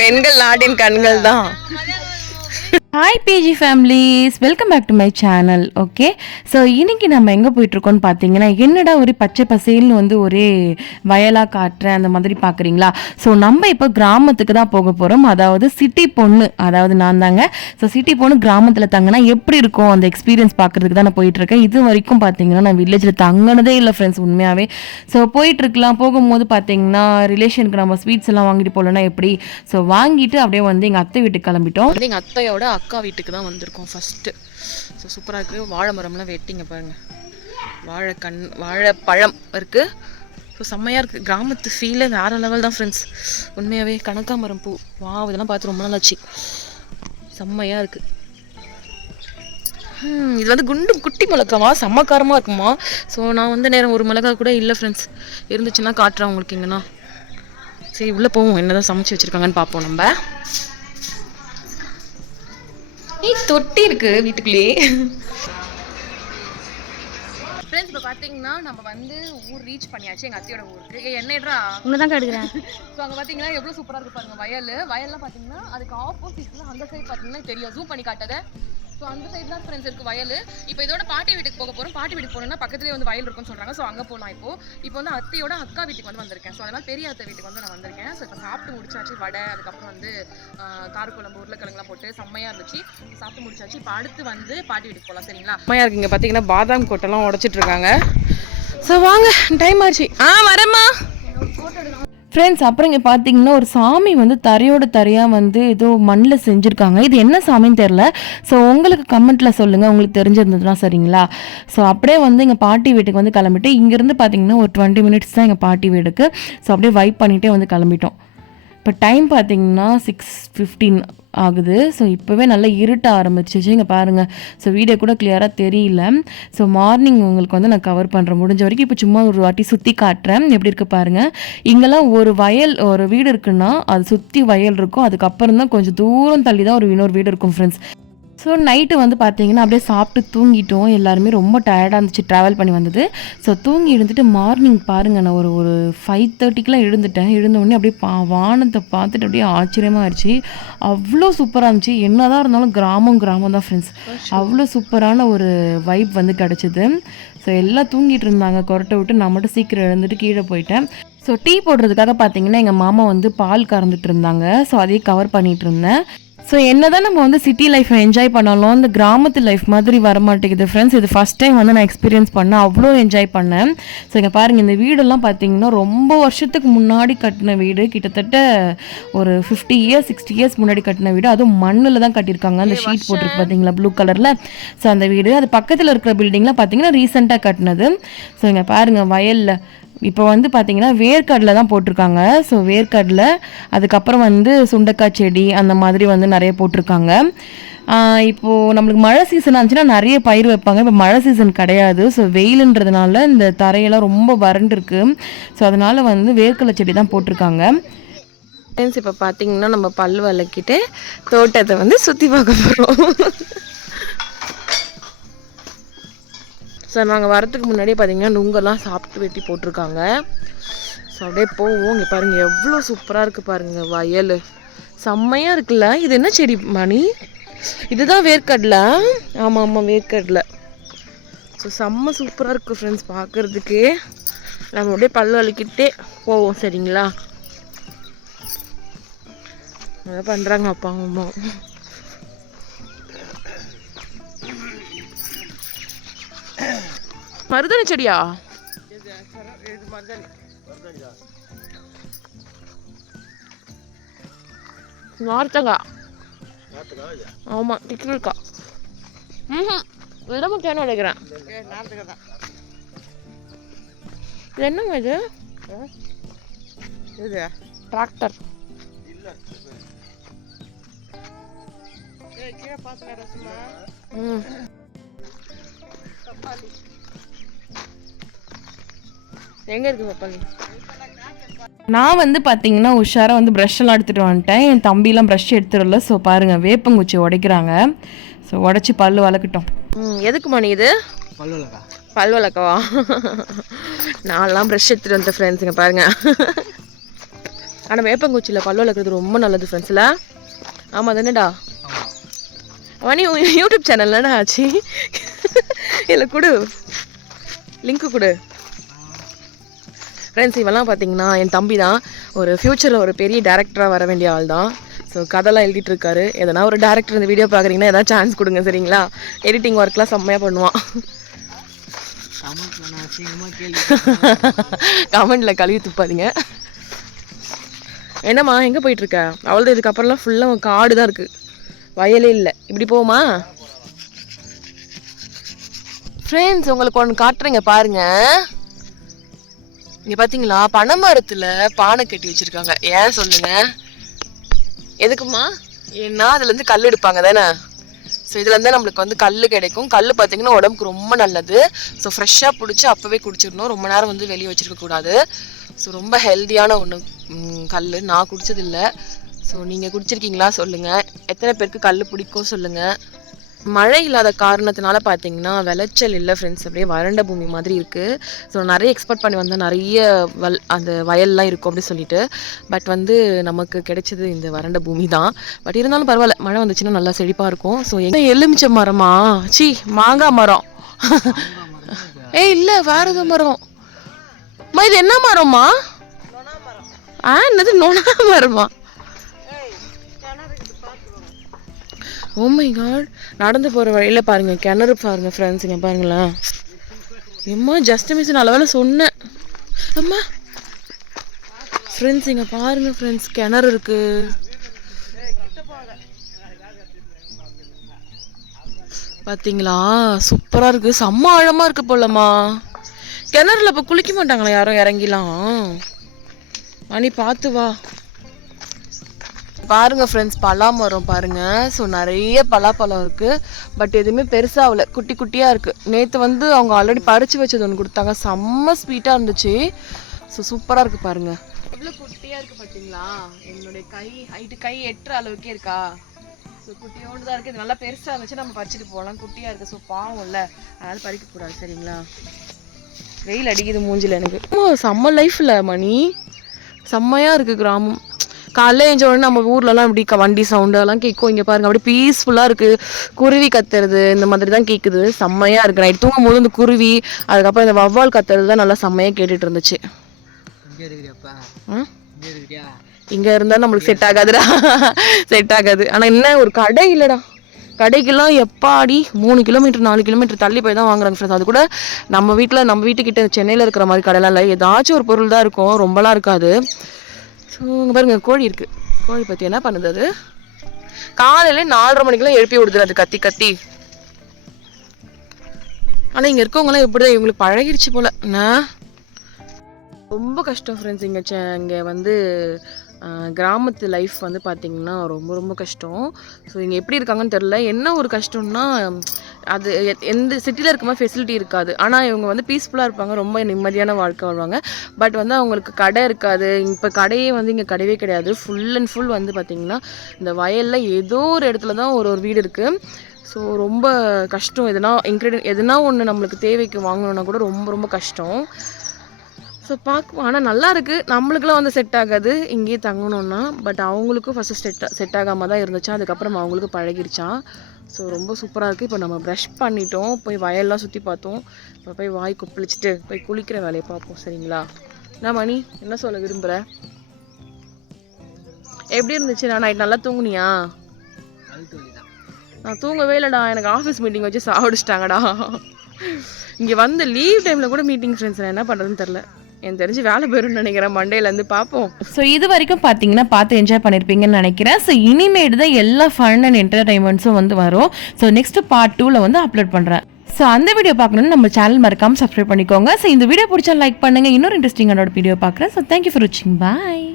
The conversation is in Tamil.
பெண்கள் நாட்டின் கண்கள் தான். Hi BG families, welcome back to my channel. Okay, so இன்றைக்கி நம்ம எங்கே போயிட்டுருக்கோன்னு பார்த்தீங்கன்னா, என்னடா ஒரு பச்சை பசேல்னு வந்து ஒரே வயலாக காட்டுறேன் அந்த மாதிரி பார்க்குறீங்களா? ஸோ நம்ம இப்போ கிராமத்துக்கு தான் போக போகிறோம். அதாவது சிட்டி பொண்ணு, அதாவது நான் தாங்க. ஸோ சிட்டி பொண்ணு கிராமத்தில் தங்கினா எப்படி இருக்கும் அந்த எக்ஸ்பீரியன்ஸ் பார்க்குறதுக்கு தான் நான் போயிட்டுருக்கேன். இது வரைக்கும் பார்த்தீங்கன்னா நான் வில்லேஜில் தங்கினதே இல்லை ஃப்ரெண்ட்ஸ், உண்மையாகவே. ஸோ போயிட்டுருக்கலாம். போகும்போது பார்த்தீங்கன்னா ரிலேஷனுக்கு நம்ம ஸ்வீட்ஸ் எல்லாம் வாங்கிட்டு போகலன்னா எப்படி, ஸோ வாங்கிட்டு அப்படியே வந்து எங்கள் அத்தை வீட்டுக்கு கிளம்பிட்டோம். எங்கள் அத்தையோட அக்கா வீட்டுக்கு தான் வந்திருக்கோம் ஃபஸ்ட்டு. ஸோ சூப்பராக இருக்குது. வாழை மரம்லாம் வெட்டிங்க பாருங்கள், வாழைப்பழம் இருக்குது. ஸோ செம்மையாக இருக்குது. கிராமத்து ஃபீலே வேறு லெவல் தான் ஃப்ரெண்ட்ஸ், உண்மையாகவே. கனகாமரம் பூ, வா, இதெல்லாம் பார்த்து ரொம்ப நாளாச்சு. செம்மையாக இருக்குது. இது வந்து குட்டி மிளகாவா, செம்மக்காரமாக இருக்குமா. ஸோ நான் வந்து நேரம் ஒரு மிளகா கூட இல்லை ஃப்ரெண்ட்ஸ், இருந்துச்சுன்னா காட்டுறேன் உங்களுக்கு எங்கன்னா. சரி உள்ளே போவோம், என்ன தான் சமைச்சு வச்சுருக்காங்கன்னு பார்ப்போம் நம்ம. தொட்டி இருக்கு வீட்டுக்குள்ளேயே. ஃப்ரெண்ட்ஸ் இப்போ பார்த்தீங்கன்னா நம்ம வந்து ஊர் ரீச் பண்ணியாச்சு, எங்கள் அத்தையோட ஊருக்கு. என்னடா உன்னதான் கேட்குறேன். ஸோ அங்கே பார்த்தீங்கன்னா எவ்வளோ சூப்பராக இருக்கு பாருங்க. வயல்லாம் பார்த்தீங்கன்னா அதுக்கு ஆப்போசிட்டில் அந்த சைடு பார்த்தீங்கன்னா தெரியும், ஜூம் பண்ணி காட்டதை. ஸோ அந்த சைடு தான் ஃப்ரெண்ட்ஸ் இருக்குது வயல். இப்போ இதோட பாட்டி வீட்டுக்கு போக போகிறோம். பாட்டி வீட்டுக்கு போனோம்னா பக்கத்துலேயே வந்து வயல் இருக்குன்னு சொல்கிறாங்க. ஸோ அங்கே போகலாம். இப்போ வந்து அத்தையோட அக்கா வீட்டுக்கு வந்து வந்திருக்கேன். ஸோ அதனால் பெரிய அத்தை வீட்டுக்கு வந்து நான் வந்திருக்கேன். ஸோ இப்போ சாப்பிட்டு முடிச்சாச்சு. வடை, அதுக்கப்புறம் வந்து காரக்குழம்பு, உருளைக்கிழங்குலாம் போட்டு செம்மையாக இருந்துச்சு. சாப்பிட்டு முடிச்சாச்சு. இப்போ அடுத்து வந்து பாட்டி வீட்டுக்கு போகலாம். சரிங்களா? செம்மையாக இருக்குங்க. பார்த்தீங்கன்னா பாதாம் கொட்டெல்லாம் உடச்சிட்டு இருக்காங்க. ஸோ வாங்க, டைம் ஆச்சு. வரேம்மா ஃப்ரெண்ட்ஸ். அப்புறம் இங்கே பார்த்தீங்கன்னா ஒரு சாமி வந்து தரையாக வந்து ஏதோ மண்ணில் செஞ்சுருக்காங்க. இது என்ன சாமின்னு தெரில. ஸோ உங்களுக்கு கமெண்ட்டில் சொல்லுங்கள், உங்களுக்கு தெரிஞ்சிருந்ததுன்னா. சரிங்களா? ஸோ அப்படியே வந்து எங்கள் பாட்டி வீட்டுக்கு வந்து கிளம்பிட்டு, இங்கேருந்து பார்த்தீங்கன்னா ஒரு 20 மினிட்ஸ் தான் எங்கள் பாட்டி வீட்டுக்கு. ஸோ அப்படியே வைப் பண்ணிகிட்டே வந்து கிளம்பிட்டோம். இப்போ டைம் பார்த்தீங்கன்னா 6:15 ஆகுது. ஸோ இப்போவே நல்லா இருட்ட ஆரம்பிச்சிச்சு. இங்கே பாருங்கள். ஸோ வீடியோ கூட கிளியராக தெரியல. ஸோ மார்னிங் உங்களுக்கு வந்து நான் கவர் பண்ணுறேன் முடிஞ்ச வரைக்கும். இப்போ சும்மா ஒரு வாட்டி சுற்றி காட்டுறேன், எப்படி இருக்குது பாருங்கள். இங்கெல்லாம் ஒரு வீடு இருக்குன்னா அது சுற்றி வயல் இருக்கும். அதுக்கப்புறம் தான் கொஞ்சம் தூரம் தள்ளி தான் இன்னொரு வீடு இருக்கும் ஃப்ரெண்ட்ஸ். ஸோ நைட்டு வந்து பார்த்தீங்கன்னா அப்படியே சாப்பிட்டு தூங்கிட்டோம். எல்லாருமே ரொம்ப டயர்டாக இருந்துச்சு ட்ராவல் பண்ணி வந்தது. ஸோ தூங்கி எழுந்துட்டு மார்னிங் பாருங்கள், நான் ஒரு 5:30க்கெலாம் எழுந்துட்டேன். எழுந்தோடனே அப்படியே வானத்தை பார்த்துட்டு அப்படியே ஆச்சரியமாக ஆயிடுச்சு. அவ்வளோ சூப்பராக இருந்துச்சு. என்ன தான் இருந்தாலும் கிராமம் தான் ஃப்ரெண்ட்ஸ். அவ்வளோ சூப்பரான ஒரு வைப் வந்து கிடச்சிது. ஸோ எல்லாம் தூங்கிட்டு இருந்தாங்க கொரட்டை விட்டு. நான் மட்டும் சீக்கிரம் எழுந்துட்டு கீழே போயிட்டேன். ஸோ டீ போடுறதுக்காக பார்த்தீங்கன்னா எங்கள் மாமா வந்து பால் கறந்துட்டு இருந்தாங்க. ஸோ அதையே கவர் பண்ணிகிட்டு இருந்தேன். ஸோ என்ன தான் நம்ம வந்து சிட்டி லைஃப்பை என்ஜாய் பண்ணாலும் அந்த கிராமத்து லைஃப் மாதிரி வரமாட்டேங்குது ஃப்ரெண்ட்ஸ். இது ஃபஸ்ட் டைம் வந்து நான் எக்ஸ்பீரியன்ஸ் பண்ணேன், அவ்வளோ என்ஜாய் பண்ணேன். ஸோ இங்கே பாருங்கள், இந்த வீடெல்லாம் பார்த்தீங்கன்னா ரொம்ப வருஷத்துக்கு முன்னாடி கட்டின வீடு. கிட்டத்தட்ட ஒரு 50 இயர்ஸ் 60 இயர்ஸ் முன்னாடி கட்டின வீடு. அதுவும் மண்ணில் தான் கட்டியிருக்காங்க. அந்த ஷீட் போட்டிருக்கு பார்த்தீங்களா, ப்ளூ கலரில். ஸோ அந்த வீடு அது பக்கத்தில் இருக்கிற பில்டிங்லாம் பார்த்தீங்கன்னா ரீசெண்டாக கட்டினது. ஸோ இங்கே பாருங்கள் வயலில் இப்போ வந்து பார்த்தீங்கன்னா வேர்க்கடலை தான் போட்டிருக்காங்க. ஸோ வேர்க்கடலை, அதுக்கப்புறம் வந்து சுண்டக்காய் செடி அந்த மாதிரி வந்து நிறைய போட்டிருக்காங்க. இப்போது நம்மளுக்கு மழை சீசன் ஆச்சுன்னா நிறைய பயிர் வைப்பாங்க. இப்போ மழை சீசன் கிடையாது. ஸோ வெயிலுன்றதுனால இந்த தரையெல்லாம் ரொம்ப வறண்டுருக்கு. ஸோ அதனால் வந்து வேர்க்கடலை செடி தான் போட்டிருக்காங்க. ஃப்ரெண்ட்ஸ் இப்போ பார்த்தீங்கன்னா நம்ம பல் விளக்கிட்டு தோட்டத்தை வந்து சுற்றி பார்க்க போகிறோம். ஸோ நாங்கள் வரத்துக்கு முன்னாடியே பார்த்தீங்கன்னா நுங்கெல்லாம் சாப்பிட்டு வெட்டி போட்டிருக்காங்க. ஸோ அப்படியே போவோம். இங்கே பாருங்கள் எவ்வளோ சூப்பராக இருக்குது பாருங்கள் வயல். செம்மையாக இருக்குல்ல. இது என்ன செடி மணி? இதுதான் வேர்க்கடலை. ஆமாம் வேர்க்கடலை. ஸோ செம்ம சூப்பராக இருக்குது ஃப்ரெண்ட்ஸ் பார்க்குறதுக்கு. நம்ம அப்படியே பல் வலிக்கிட்டே போவோம். சரிங்களா? அதான் பண்ணுறாங்க அப்பா அம்மா. மருதாணி செடியா? நார்த்தங்கா. ஆமாம், திக்கிருக்கா. இடமும் தேனை நினைக்கிறேன். இது என்னங்க இது? டிராக்டர். எங்க இருக்கு பப்பாளி? நான் வந்து பார்த்தீங்கன்னா உஷாராக வந்து ப்ரஷ்ஷெல்லாம் எடுத்துகிட்டு வந்துட்டேன். என் தம்பிலாம் ப்ரஷ் எடுத்துடல. ஸோ பாருங்கள் வேப்பங்குச்சி உடைக்கிறாங்க. ஸோ உடச்சி பல் வளர்க்கட்டும். எதுக்கு மணி இது? பல் வளர்க்கவா? நான்லாம் ப்ரஷ் எடுத்துகிட்டு வந்தேன் ஃப்ரெண்ட்ஸுங்க பாருங்கள். ஆனால் வேப்பங்குச்சியில் பல்ல விளக்குறது ரொம்ப நல்லது ஃப்ரெண்ட்ஸில். ஆமாம் தானேடா மணி யூடியூப் சேனல் ஆச்சு இல்லை கொடு லிங்க்கு கொடு ஃப்ரெண்ட்ஸ். இவெல்லாம் பார்த்தீங்கன்னா என் தம்பி தான். ஒரு ஃப்யூச்சரில் ஒரு பெரிய டேரக்டராக வர வேண்டிய ஆள் தான். ஸோ கதைலாம் எழுதிட்டு இருக்காரு. எதனா ஒரு டேரக்டர் இந்த வீடியோ பார்க்குறீங்கன்னா எதாவது சான்ஸ் கொடுங்க சரிங்களா. எடிட்டிங் ஒர்க்லாம் செம்மையாக பண்ணுவான். கமெண்டில் கழுவி துப்பாதீங்க. என்னம்மா எங்கே போயிட்டுருக்க? அவ்வளோதான், இதுக்கப்புறம்லாம் ஃபுல்லாக காடு தான் இருக்குது, வயலே இல்லை. இப்படி போமா ஃப்ரெண்ட்ஸ்? உங்களுக்கு ஒன்று காட்டுறேங்க பாருங்க. இங்கே பார்த்தீங்களா பனைமரத்தில் பானை கட்டி வச்சுருக்காங்க. ஏன் சொல்லுங்க, எதுக்குமா? ஏன்னா அதுலேருந்து கல் எடுப்பாங்க தானே. ஸோ இதுலேருந்து நம்மளுக்கு வந்து கல் கிடைக்கும். கல் பார்த்தீங்கன்னா உடம்புக்கு ரொம்ப நல்லது. ஸோ ஃப்ரெஷ்ஷாக பிடிச்சி அப்போவே குடிச்சிடணும், ரொம்ப நேரம் வந்து வெளியே வச்சுருக்கக்கூடாது. ஸோ ரொம்ப ஹெல்த்தியான ஒன்று கல். நான் குடிச்சதில்லை. ஸோ நீங்கள் குடிச்சிருக்கீங்களா சொல்லுங்கள். எத்தனை பேருக்கு கல் பிடிக்கும் சொல்லுங்கள். மழை இல்லாத காரணத்தினால பார்த்தீங்கன்னா விளைச்சல் இல்லை ஃப்ரெண்ட்ஸ். அப்படியே வறண்ட பூமி மாதிரி இருக்குது. ஸோ நிறைய எக்ஸ்பெக்ட் பண்ணி வந்தால் நிறைய அந்த வயல்லாம் இருக்கும் அப்படின்னு சொல்லிட்டு. பட் வந்து நமக்கு கிடைச்சது இந்த வறண்ட பூமி தான். பட் இருந்தாலும் பரவாயில்ல, மழை வந்துச்சுன்னா நல்லா செழிப்பாக இருக்கும். ஸோ என்ன எலுமிச்சை மரமா? மாங்காய் மரம். இல்லை வேற ஏதோ மரம். இது என்ன மரமா? என்னது நொனா மரமா? Oh my God. நடந்து போகிற வழியில் பாருங்கள் கிணறு பாருங்கள் ஃப்ரெண்ட்ஸ். இங்கே பாருங்களேன். எம்மா ஜஸ்ட் மிஸ், நல்ல வேலை சொன்னேன். அம்மா ஃப்ரெண்ட்ஸ் இங்கே பாருங்கள் ஃப்ரெண்ட்ஸ், கிணறு இருக்குது. பார்த்தீங்களா சூப்பராக இருக்குது, செம்ம ஆழமாக இருக்குது போலம்மா. கிணறுல இப்போ குளிக்க மாட்டாங்களா யாரும் இறங்கிலாம்? அனி பார்த்து வா. பாருங்க ஃப்ரெண்ட்ஸ், பலாமரம் பாருங்க. ஸோ நிறைய பலாப்பழம் இருக்கு. பட் எதுவுமே பெருசாகல, குட்டி குட்டியாக இருக்கு. நேற்று வந்து அவங்க ஆல்ரெடி பறிச்சு வச்சது ஒன்று கொடுத்தாங்க, செம்ம ஸ்வீட்டாக இருந்துச்சு. ஸோ சூப்பராக இருக்கு பாருங்க. எவ்வளோ குட்டியாக இருக்கு பார்த்தீங்களா? என்னுடைய கை எட்டுற அளவுக்கே இருக்கா. ஸோ குட்டியோடு தான் இருக்குது. இது நல்லா பெருசாக இருந்துச்சு, நம்ம பறிச்சுட்டு போகலாம். குட்டியாக இருக்குது, ஸோ பாவம் இல்லை, அதனால் பறிக்கக்கூடாது சரிங்களா. வெயில் அடிக்குது மூஞ்சில் எனக்கு. செம்ம லைஃப்பில் மணி செம்மையாக இருக்குது கிராமம். காலைல எழுந்த உடனே நம்ம ஊர்லலாம் இப்படி வண்டி சவுண்டு எல்லாம் கேட்கும். இங்கே பாருங்கள் அப்படியே பீஸ்ஃபுல்லாக இருக்குது. குருவி கத்துறது இந்த மாதிரி தான் கேட்குது, செம்மையாக இருக்குது. நைட் தூங்கும் போது இந்த குருவி, அதுக்கப்புறம் இந்த வவ்வால் கத்துறது தான் நல்லா செம்மையாக கேட்டுட்டு இருந்துச்சு. இங்கே இருந்தால் நம்மளுக்கு செட் ஆகாதுடா, செட் ஆகாது. ஆனால் என்ன ஒரு கடை இல்லைடா. கடைக்கெல்லாம் எப்பாடி 3 கிலோமீட்டர் 4 கிலோமீட்டர் தள்ளி போய் தான் வாங்குறாங்க ஃப்ரெண்ட்ஸ். அது கூட நம்ம வீட்டுக்கிட்ட சென்னையில் இருக்கிற மாதிரி கடைலாம் இல்லை. ஏதாச்சும் ஒரு பொருள் தான் இருக்கும், ரொம்பலாம் இருக்காது. ஸோ இங்கே பாருங்கள் கோழி இருக்குது. கோழி பற்றி என்ன பண்ணுது? அது காலையில 4:30 மணிக்கெல்லாம் எழுப்பி விடுது அது கத்தி கத்தி. ஆனால் இங்கே இருக்கவங்களாம் எப்படிதான் இவங்களுக்கு பழகிடுச்சு போல். ரொம்ப கஷ்டம் ஃப்ரெண்ட்ஸ். இங்கே வந்து கிராமத்து லைஃப் வந்து பார்த்திங்கன்னா ரொம்ப ரொம்ப கஷ்டம். ஸோ இங்கே எப்படி இருக்காங்கன்னு தெரில. என்ன ஒரு கஷ்டம்னா, அது எந்த சிட்டியில் இருக்க மாதிரி ஃபெசிலிட்டி இருக்காது. ஆனால் இவங்க வந்து பீஸ்ஃபுல்லாக இருப்பாங்க, ரொம்ப நிம்மதியான வாழ்க்கை வாழ்வாங்க. பட் வந்து அவங்களுக்கு கடை இருக்காது. இப்போ கடையே வந்து இங்கே கிடையவே கிடையாது. ஃபுல் அண்ட் ஃபுல் வந்து பார்த்திங்கன்னா இந்த வயலில் ஏதோ ஒரு இடத்துல தான் ஒரு வீடு இருக்குது. ஸோ ரொம்ப கஷ்டம். எதுனா ஒன்று நம்மளுக்கு தேவைக்கு வாங்கணுன்னா கூட ரொம்ப ரொம்ப கஷ்டம். ஸோ பார்க்குவோம். ஆனால் நல்லா இருக்குது. நம்மளுக்குலாம் வந்து செட் ஆகாது இங்கேயே தங்கணுன்னா. பட் அவங்களுக்கும் ஃபஸ்ட்டு செட் ஆகாமல் தான் இருந்துச்சா, அதுக்கப்புறம் அவங்களுக்கு பழகிடுச்சான். ஸோ ரொம்ப சூப்பராக இருக்குது. இப்போ நம்ம ப்ரஷ் பண்ணிட்டோம், போய் வயல்லாம் சுற்றி பார்த்தோம். இப்போ போய் வாய் கொப்பளிச்சுட்டு போய் குளிக்கிற வேலையை பார்ப்போம் சரிங்களா. என்ன மணி, என்ன சொல்ல விரும்புகிற? எப்படி இருந்துச்சு? நான் நைட் நல்லா தூங்குனியா? நான் தூங்கவே இல்லைடா, எனக்கு ஆஃபீஸ் மீட்டிங் வச்சு சாப்பிடுச்சிட்டாங்கடா. இங்கே வந்து லீவ் டைமில் கூட மீட்டிங் ஃப்ரெண்ட்ஸ், நான் என்ன பண்ணுறதுன்னு தெரில. எனக்கு தெரிஞ்சு வேலை போயிடும்னு நினைக்கிறேன். மண்டேலேருந்து பார்ப்போம். ஸோ இது வரைக்கும் பார்த்தீங்கன்னா பார்த்து என்ஜாய் பண்ணியிருப்பீங்கன்னு நினைக்கிறேன். ஸோ இனிமேட்டு தான் எல்லா ஃபன் அண்ட் என்டர்டைன்மெண்ட்ஸும் வந்து வரும். ஸோ நெக்ஸ்ட் பார்ட் 2ல் வந்து அப்லோட் பண்ணுறேன். ஸோ அந்த வீடியோ பார்க்கணுன்னு நம்ம சேனல் மறக்காமல் சப்ஸ்கிரைப் பண்ணிக்கோங்க. ஸோ இந்த வீடியோ பிடிச்சா லைக் பண்ணுங்கள். இன்னொரு இன்ட்ரெஸ்டிங்கான வீடியோ பார்க்குறேன். ஸோ தேங்க்யூ ஃபார் வாட்சிங். பாய்.